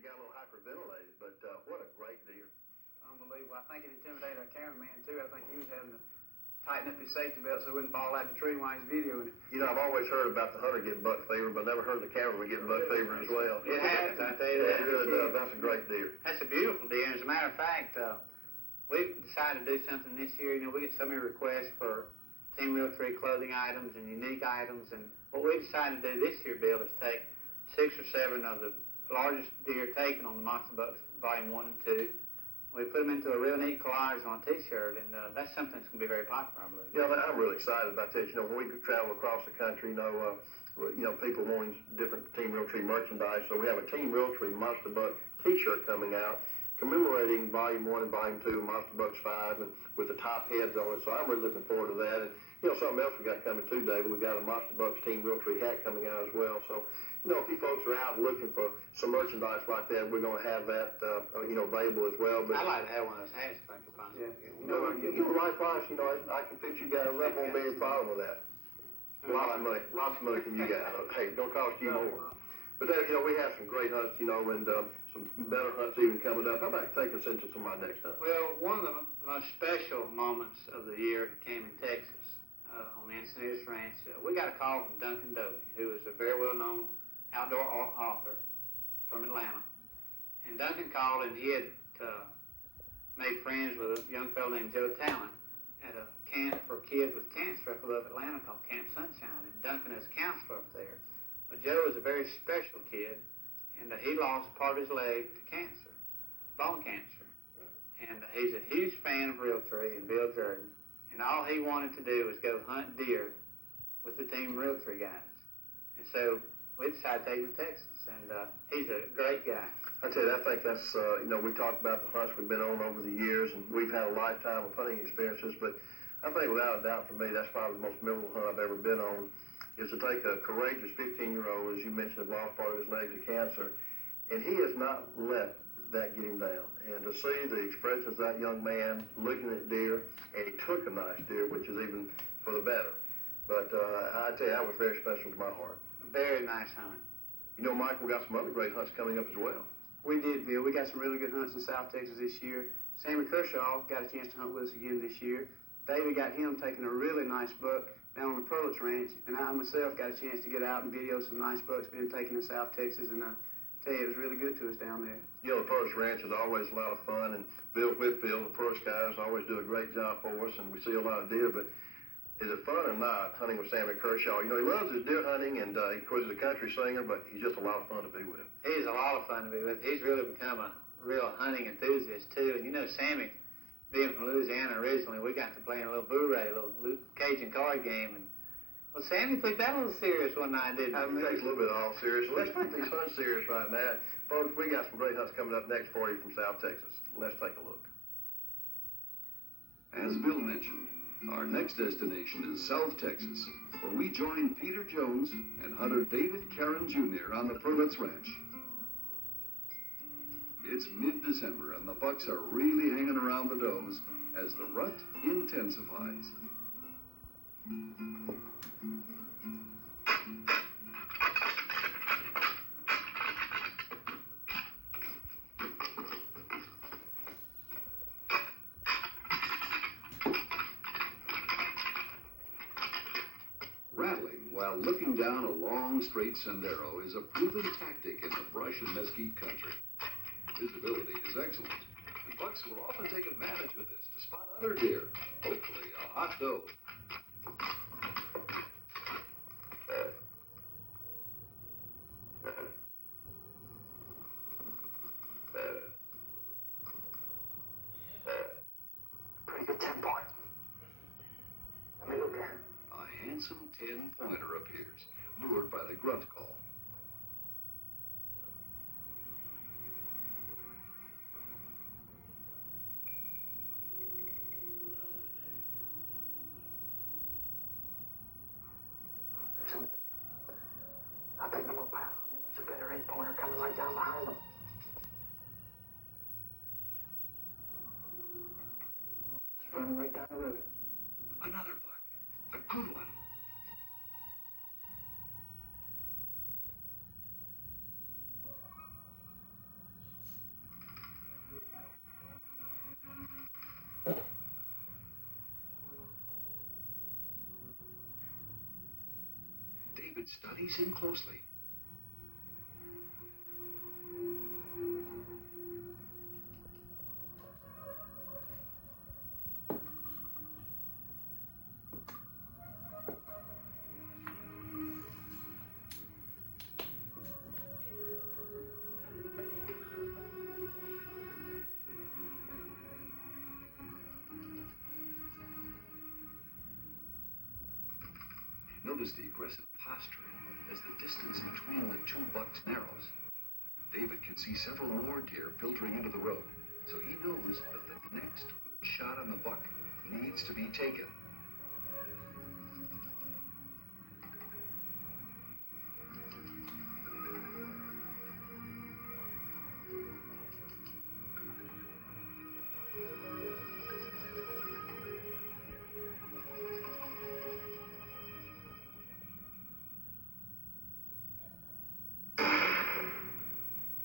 it got a little hyperventilated, but what a great deer. Unbelievable. I think it intimidated our cameraman too. I think he was having to tighten up his safety belt so he wouldn't fall out of the tree while he's videoing it. You know, I've always heard about the hunter getting buck fever, but I never heard the cameraman getting buck fever as well. It happens, I tell you that. It really does. That's a great deer. That's a beautiful deer. And as a matter of fact, we've decided to do something this year. You know, we get so many requests for Team Realtree clothing items and unique items. And what we decided to do this year, Bill, is take 6 or 7 of the largest deer taken on the Monster Bucks Volume 1 and 2. We put them into a real neat collage on a T-shirt, and that's something that's going to be very popular, I believe. Yeah, I'm really excited about that. You know, when we travel across the country, you know, people wanting different Team Realtree merchandise. So we have a Team Realtree Monster Buck T-shirt coming out, commemorating Volume 1 and Volume 2 of Monster Bucks 5, and with the top heads on it. So I'm really looking forward to that. And you know, something else we got coming too, David. We got a Monster Bucks Team Realtree hat coming out as well. So, you know, if you folks are out looking for some merchandise like that, we're going to have that, you know, available as well. But I'd like to have one of those hats if I could find it. you know, you get the right price. You know, I can fit you guys up. Won't be any problem with that. Lots of money from you guys. Hey, it don't cost you more. But Dave, you know, we have some great hunts, you know, and some better hunts even coming up. How about taking us into some of my next hunt? Well, one of the most special moments of the year came in Texas on the Encinitas Ranch. We got a call from Duncan Dovey, who is a very well-known outdoor author from Atlanta. And Duncan called, and he had made friends with a young fellow named Joe Talent at a camp for kids with cancer up above Atlanta called Camp Sunshine. And Duncan is a counselor up there. But Joe is a very special kid, and he lost part of his leg to cancer, bone cancer. And he's a huge fan of Realtree and Bill Jordan. And all he wanted to do was go hunt deer with the Team Realtree guys. And so we decided to take him to Texas, and he's a great guy. I tell you, I think that's, you know, we talked about the hunts we've been on over the years, and we've had a lifetime of hunting experiences, but I think without a doubt for me, that's probably the most memorable hunt I've ever been on, is to take a courageous 15-year-old, as you mentioned, lost part of his leg to cancer, and he has not let that get him down. And to see the expressions of that young man looking at deer, and he took a nice deer, which is even for the better. But I tell you, that was very special to my heart. Very nice hunt. You know, Mike, we got some other great hunts coming up as well. We did, Bill. We got some really good hunts in South Texas this year. Sammy Kershaw got a chance to hunt with us again this year. David got him taking a really nice buck down on the Perlitz Ranch, and I myself got a chance to get out and video some nice bucks being taken in South Texas, and I tell you, it was really good to us down there. You know, the Perlitz Ranch is always a lot of fun, and Bill Whitfield and the Perlitz guys always do a great job for us, and we see a lot of deer, but is it fun or not hunting with Sammy Kershaw? You know, he loves his deer hunting, and of course he's a country singer, but he's just a lot of fun to be with. He's a lot of fun to be with. He's really become a real hunting enthusiast too. And you know, Sammy, being from Louisiana originally, we got to play a little bouray, a little Cajun card game, and well, Sammy took that a little serious one night, didn't he? He takes a little bit all serious. Let's take these hunts serious right now. Folks, we got some great hunts coming up next for you from South Texas. Let's take a look. As Bill mentioned, our next destination is South Texas, where we join Peter Jones and hunter David Caron Jr. on the Perlitz Ranch. It's mid-December, and the bucks are really hanging around the does as the rut intensifies. Rattling while looking down a long, straight sendero is a proven tactic in the brush and mesquite country. Visibility is excellent, and bucks will often take advantage of this to spot other deer, hopefully a hot doe. Pretty good 10-point. Let me look at it. A handsome 10-pointer appears, lured by the grunt call. I'll take a little pass on him. There's a better 8-pointer coming right down behind him. It's running right down the road. Another buck, a good one. David studies him closely. Notice the aggressive posturing as the distance between the two bucks narrows. David can see several more deer filtering into the road, so he knows that the next good shot on the buck needs to be taken.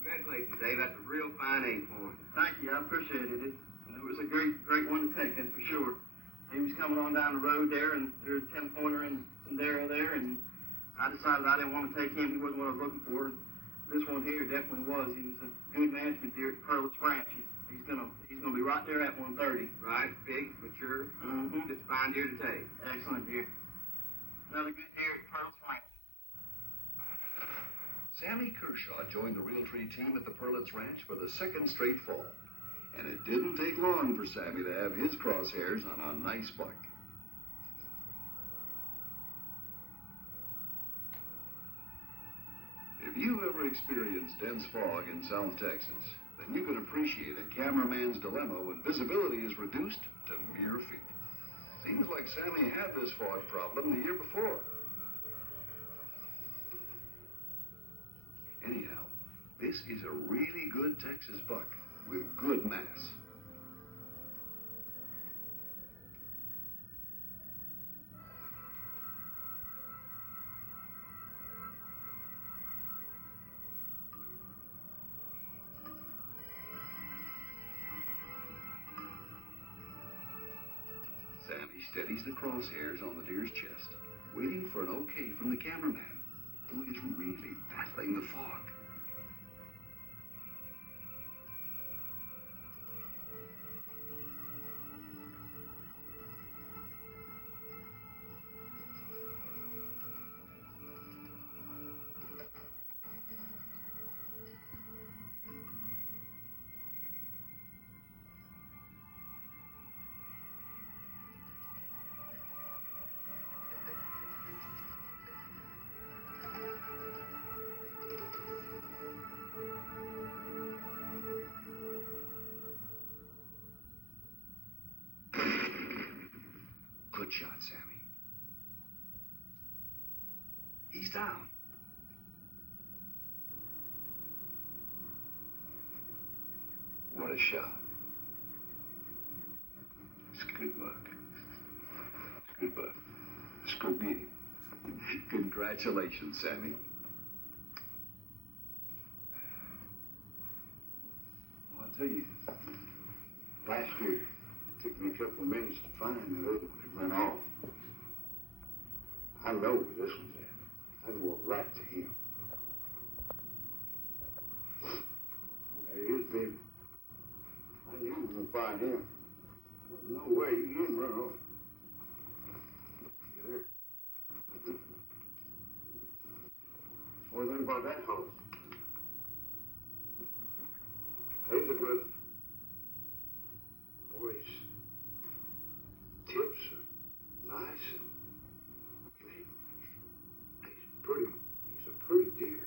Congratulations, Dave. That's a real fine 8-point. Thank you, I appreciated it. And it was a great one to take, that's for sure. He was coming on down the road there, and there was a 10-pointer and Sendero there, and I decided I didn't want to take him. He wasn't what I was looking for. This one here definitely was. He was a good management deer at Pearl's Ranch. He's gonna be right there at 130. Right, big, mature, Mm-hmm. just a fine deer to take. Excellent deer. Another good deer at Pearl's Ranch. Sammy Kershaw joined the Realtree team at the Pearlitz Ranch for the second straight fall. And it didn't take long for Sammy to have his crosshairs on a nice buck. If you ever experienced dense fog in South Texas, then you can appreciate a cameraman's dilemma when visibility is reduced to mere feet. Seems like Sammy had this fog problem the year before. Anyhow, this is a really good Texas buck with good mass. Sammy steadies the crosshairs on the deer's chest, waiting for an okay from the cameraman, who is really battling the fog. Good shot, Sammy. He's down. What a shot. It's a good buck. It's a good buck. Let's go get him. Congratulations, Sammy. Well, I'll tell you, last year, it took me a couple of minutes to find that other one that ran off. I know where this one's at. I'd walk right to him. There he is, baby. I knew we were gonna find him. There's no way he can run off. Look at there. What do you think about that, fellas? He's a good boy's tips are nice, and I mean, he's a pretty deer.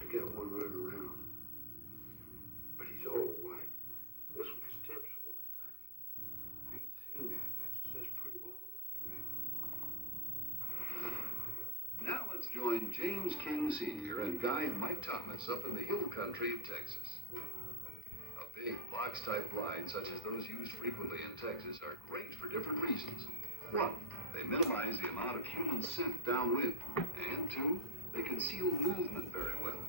I got one running around, but he's all white. This one, his tips are white. I ain't seen that. That's pretty well looking, man. Now let's join James King Sr. and guide Mike Thomas up in the hill country of Texas. A big box-type blind, such as those used frequently in Texas, are great for different reasons. One, they minimize the amount of human scent downwind. And two, they conceal movement very well.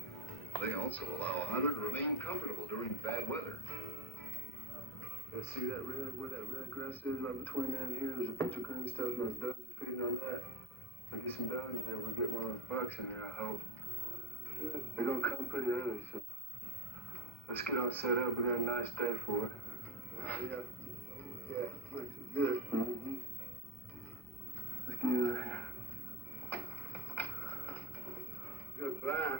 They also allow a hunter to remain comfortable during bad weather. This see that where that red grass is right between there and here? There's a bunch of green stuff and those doves are feeding on that. If I get some down in here, we'll get one of those bucks in there, I hope. They're gonna come pretty early, so let's get all set up. We got a nice day for it. Yeah, looks good. Mm-hmm. Let's get in there. Goodbye.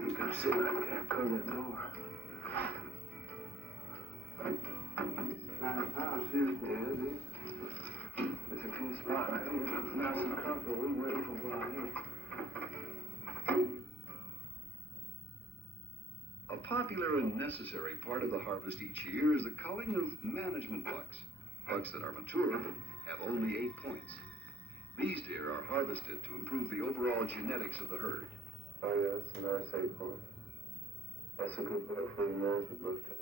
You gotta sit right there and close that door. Nice house, isn't it? Yeah, it is. It's a good spot right here. Nice and comfortable. We waiting for a while here. A popular and necessary part of the harvest each year is the culling of management bucks. Bucks that are mature but have only 8 points. These deer are harvested to improve the overall genetics of the herd. Oh yeah, that's a nice 8 point. That's a good buck for the management buck there.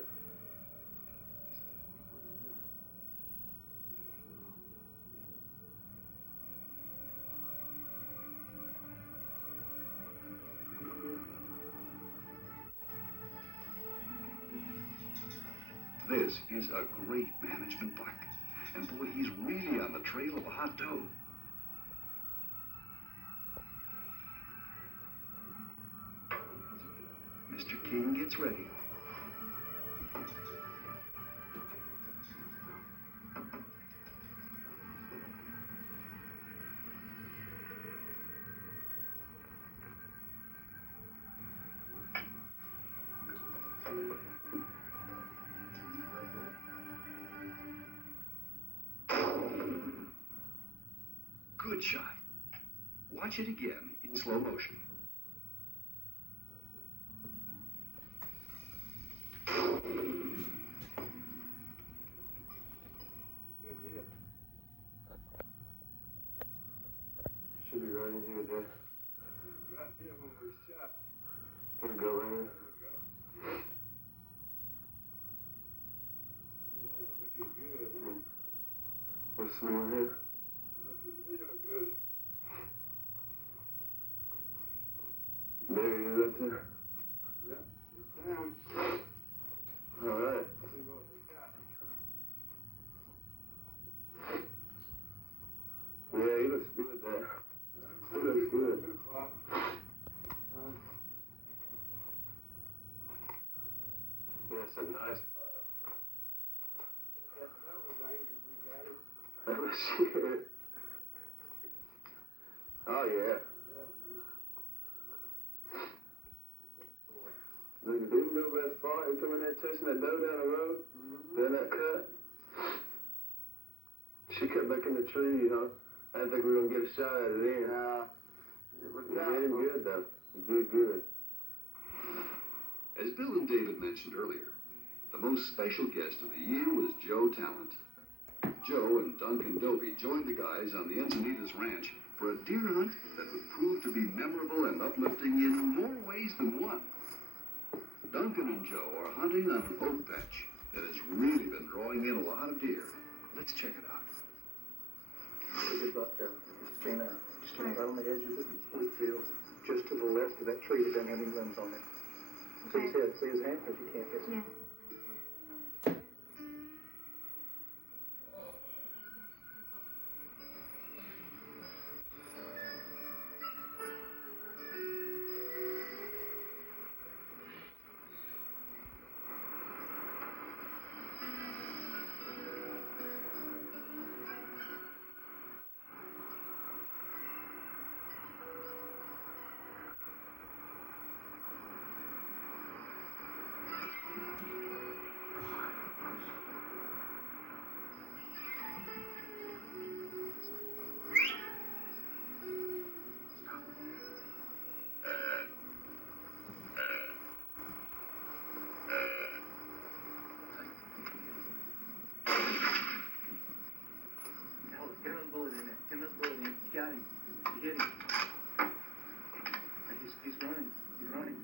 This is a great management buck. And boy, he's really on the trail of a hot doe. Mr. King gets ready. Good shot. Watch it again in slow motion. Should be right in here, there. Right here when we shot. Here we go, right here. Yeah, looking good, huh? What's some more here? Looking real good. There he is right there. Yeah, it's down. All right. See what we got. Yeah, he looks good there. He looks good. Yeah, it's a nice buck. That was angry we got it. Oh, shit. Oh, yeah. Yeah, man. Look, he didn't move that far. He coming there chasing that doe down the road. Then that cut. She cut back in the tree, you know. I didn't think we were going to get a shot at it then. It was He down. did him good, though. He did good. As Bill and David mentioned earlier, the most special guest of the year was Joe Talent. Joe and Duncan Dovey joined the guys on the Encinitas Ranch for a deer hunt that would prove to be memorable and uplifting in more ways than one. Duncan and Joe are hunting on an oak patch that has really been drawing in a lot of deer. Let's check it out. A good buck there. Just came right on the edge of the wheat field, just to the left of that tree that doesn't have any limbs on it. See his head, see his hand, if you can't get it. Yeah. Get another bullet in there. Get another bullet in. You got him. You hit him. He's running. He's running.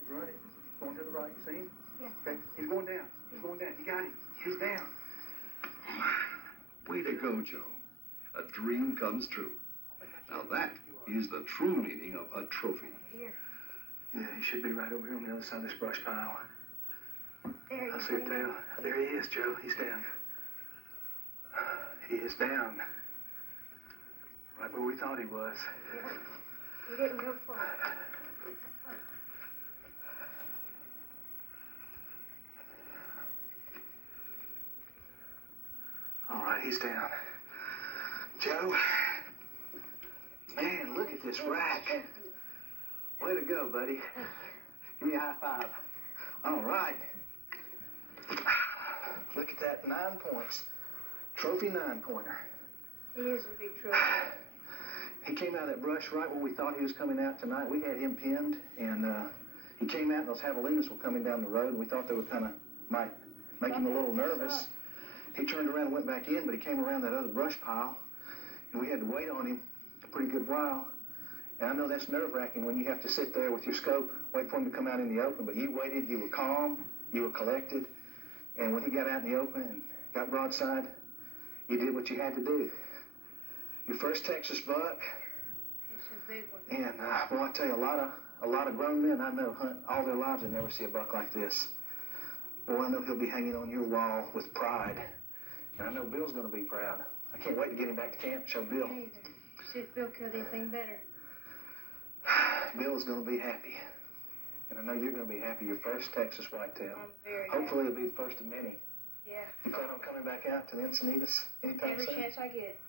He's running. Going to the right. See him? Yeah. Okay. He's going down. He's going down. You got him. He's down. Way to go, Joe. A dream comes true. I Now that is the true meaning of a trophy. Yeah, he should be right over here on the other side of this brush pile. I see a tail. There he is, Joe. He's down. He is down. Right where we thought he was. Yeah. He didn't go far. All right, he's down. Joe. Man, look at this rack. Way to go, buddy. Give me a high five. All right. Look at that, 9 points. Trophy 9-pointer. He is a big trophy. He came out of that brush right where we thought he was coming out tonight. We had him pinned, and he came out, and those javelinas were coming down the road, and we thought they would kind of might make him a little nervous. He turned around and went back in, but he came around that other brush pile, and we had to wait on him a pretty good while. And I know that's nerve-wracking when you have to sit there with your scope, wait for him to come out in the open, but you waited, you were calm, you were collected, and when he got out in the open and got broadside, you did what you had to do. Your first Texas buck. It's a big one. And boy, I tell you, a lot of grown men I know hunt all their lives and never see a buck like this. Boy, I know he'll be hanging on your wall with pride. And I know Bill's going to be proud. I can't wait to get him back to camp and show Bill. Me either. See if Bill killed anything better. Bill is going to be happy. And I know you're going to be happy. Your first Texas whitetail. I'm very Hopefully it'll be the first of many. Yeah. You plan on coming back out to the Encinitas anytime Every soon? chance I get.